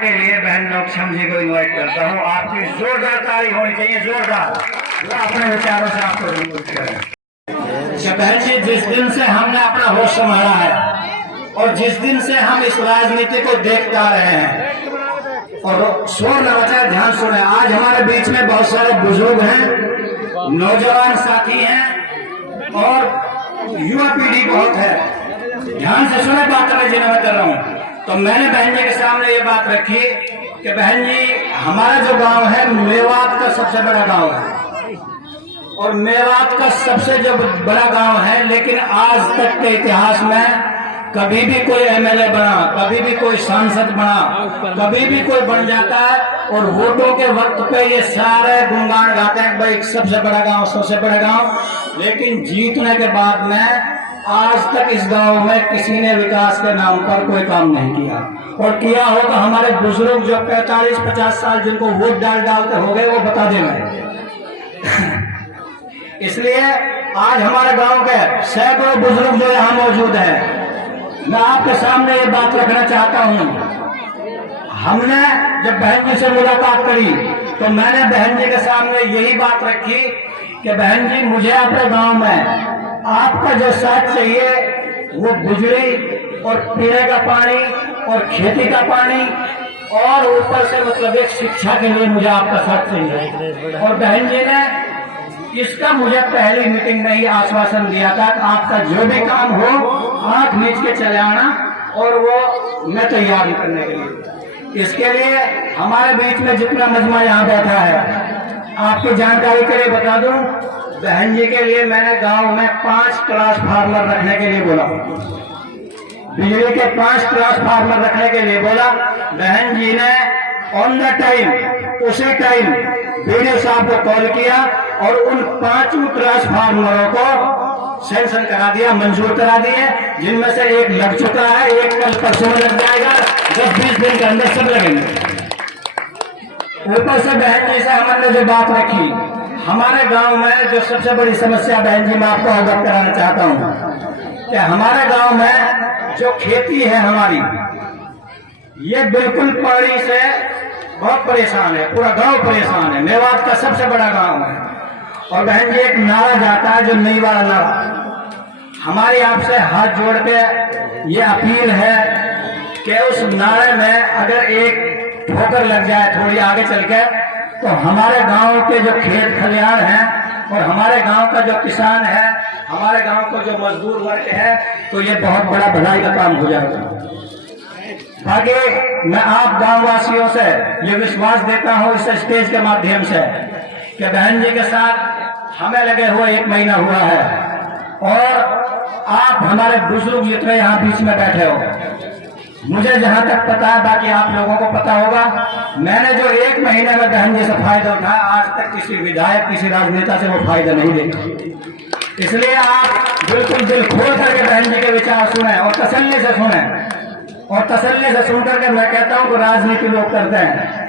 के लिए बहन नौक्षम जी को इन्वाइट करता हूँ। आपकी जोरदार ताली होनी चाहिए, जोरदार, जो अपने विचारों से आपको जरूर करें। बहन जी, जिस दिन से हमने अपना होश संभाला है और जिस दिन से हम इस राजनीति को देखते आ रहे हैं, और शोर न मचाए, ध्यान सुने। आज हमारे बीच में बहुत सारे बुजुर्ग हैं, नौजवान साथी हैं और युवा पीढ़ी बहुत है। ध्यान से सुने बात मैं जिन्हें मैं कर रहा हूँ। तो मैंने बहन जी के सामने ये बात रखी कि बहन जी, हमारा जो गांव है मेवात का सबसे बड़ा गांव है और मेवात का सबसे जो बड़ा गांव है, लेकिन आज तक के इतिहास में कभी भी कोई एमएलए बना, कभी भी कोई सांसद बना, कभी भी कोई बन जाता है और वोटों के वक्त पे ये सारे गुणगान गाते हैं, भाई सबसे बड़ा गांव, सबसे बड़ा गांव। लेकिन जीतने के बाद में आज तक इस गांव में किसी ने विकास के नाम पर कोई काम नहीं किया, और किया हो तो हमारे बुजुर्ग जो 45-50 साल जिनको वोट डालते हो गए, वो बता देंगे। इसलिए आज हमारे गांव के सैकड़ों बुजुर्ग जो यहाँ मौजूद है, मैं आपके सामने ये बात रखना चाहता हूँ। हमने जब बहन जी से मुलाकात करी तो मैंने बहन जी के सामने यही बात रखी कि बहन जी, मुझे अपने गांव में आपका जो साथ चाहिए वो बिजली और पीने का पानी और खेती का पानी और ऊपर से मतलब एक शिक्षा के लिए मुझे आपका साथ चाहिए। और बहन जी ने इसका मुझे पहली मीटिंग में ही आश्वासन दिया था कि आपका जो भी काम हो आंख मीच के चले आना, और वो मैं तैयार ही करने के लिए। इसके लिए हमारे बीच में जितना मजमा यहाँ बैठा है, आपकी जानकारी के लिए बता दूं, बहन जी के लिए मैंने गांव में 5 ट्रांसफार्मर रखने के लिए बोला, बिजली के 5 ट्रांसफार्मर रखने के लिए बोला। बहन जी ने ऑन द टाइम, उसी टाइम वीडियो साहब को कॉल किया और उन 5 ट्रांसफार्मरों को सैंक्शन करा दिया, मंजूर करा दिए, जिनमें से एक लग चुका है, एक कल परसों में लग जाएगा, 10-20 दिन के अंदर सब लगेंगे। ऊपर से बहन जी से हमने जो बात रखी, हमारे गांव में जो सबसे बड़ी समस्या, बहन जी मैं आपको अवगत कराना चाहता हूं कि हमारे गांव में जो खेती है हमारी, ये बिल्कुल पानी से बहुत परेशान है, पूरा गांव परेशान है। मेवात का सबसे बड़ा गांव है। और बहन जी, एक नारा जाता है जो नई वाला नारा, हमारी आपसे हाथ जोड़ के ये अपील है कि उस नारे में अगर एक ठोकर लग जाए थोड़ी आगे चल के, तो हमारे गांव के जो खेत खलिहान हैं और हमारे गांव का जो किसान है, हमारे गांव का जो मजदूर वर्ग है, तो ये बहुत बड़ा भलाई का काम हो जाएगा। बाकी मैं आप गांव वासियों से ये विश्वास देता हूं इस स्टेज के माध्यम से कि बहन जी के साथ हमें लगे हुए 1 महीना हुआ है, और आप हमारे बुजुर्ग जितने यहाँ बीच में बैठे हो, मुझे जहां तक पता है, बाकी आप लोगों को पता होगा, मैंने जो 1 महीने में बहन जी से फायदा उठाया, आज तक किसी विधायक, किसी राजनेता से वो फायदा नहीं देखा। इसलिए आप बिल्कुल दिल खोल करके बहन जी के विचार सुने और तसल्ली से सुने, और तसल्ली से सुन करके मैं कहता हूं कि राजनीति लोग करते हैं,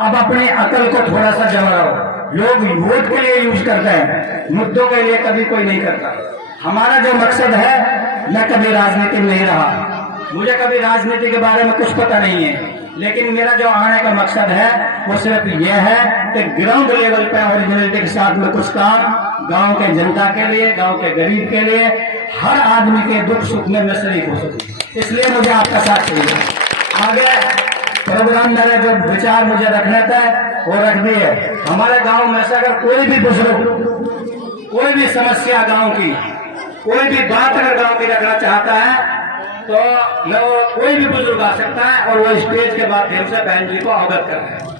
अब अपनी अकल को थोड़ा सा जमाओ। लोग वोट के लिए यूज करते हैं, मुद्दों के लिए कभी कोई नहीं करता। हमारा जो मकसद है, मैं कभी राजनीति में नहीं रहा, मुझे कभी राजनीति के बारे में कुछ पता नहीं है, लेकिन मेरा जो आने का मकसद है वो सिर्फ यह है कि ग्राउंड लेवल पे ओरिजिनलिटी के साथ में कुछ काम गांव के जनता के लिए, गांव के गरीब के लिए, हर आदमी के दुख सुख में मैं शरीक हो सकूं। इसलिए मुझे आपका साथ चाहिए। आगे प्रोग्राम मैंने जो विचार मुझे रखने थे वो रख दिए। हमारे गांव में से अगर कोई भी बुजुर्ग, कोई भी समस्या गांव की, कोई भी बात अगर गांव की रखना चाहता है, तो कोई भी बुजुर्ग आ सकता है और वो स्टेज के माध्यम से बहन जी को अवगत कर रहे हैं।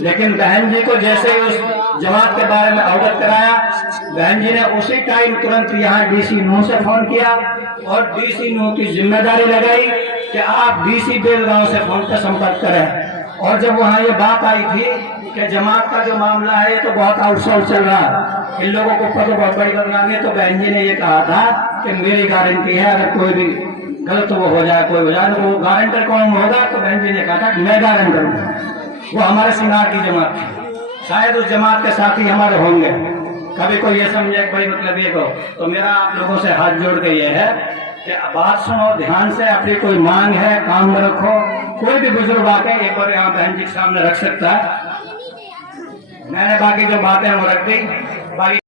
लेकिन बहन जी को जैसे ही उस जमात के बारे में अवगत कराया, बहन जी ने उसी टाइम तुरंत यहाँ डीसी नूह से फोन किया और डीसी नूह की जिम्मेदारी लगाई कि आप डीसी बेलगांव से फोन पर संपर्क करें। और जब वहाँ ये बात आई थी कि जमात का जो मामला है ये तो बहुत आउटसाइड चल रहा है, इन लोगों को ऊपर तो बहुत बड़ी बदनामी है, तो बहन जी ने ये कहा था कि मेरी गारंटी है, अगर कोई भी गलत वो हो जाए, कोई हो जाए, तो वो गारंटर कौन होगा, तो बहन जी ने कहा था कि मैं गारंटर हूँ। वो हमारे सिंगार की जमात थी, शायद उस जमात के साथी हमारे होंगे। कभी कोई ये समझे भाई मतलब ये को, तो मेरा आप लोगों से हाथ जोड़ के ये है कि बात सुनो ध्यान से, अपनी कोई मांग है काम में रखो, कोई भी बुजुर्ग बातें एक बार यहाँ बहन जी के सामने रख सकता है। मैंने बाकी जो बातें वो रख दी, बाकी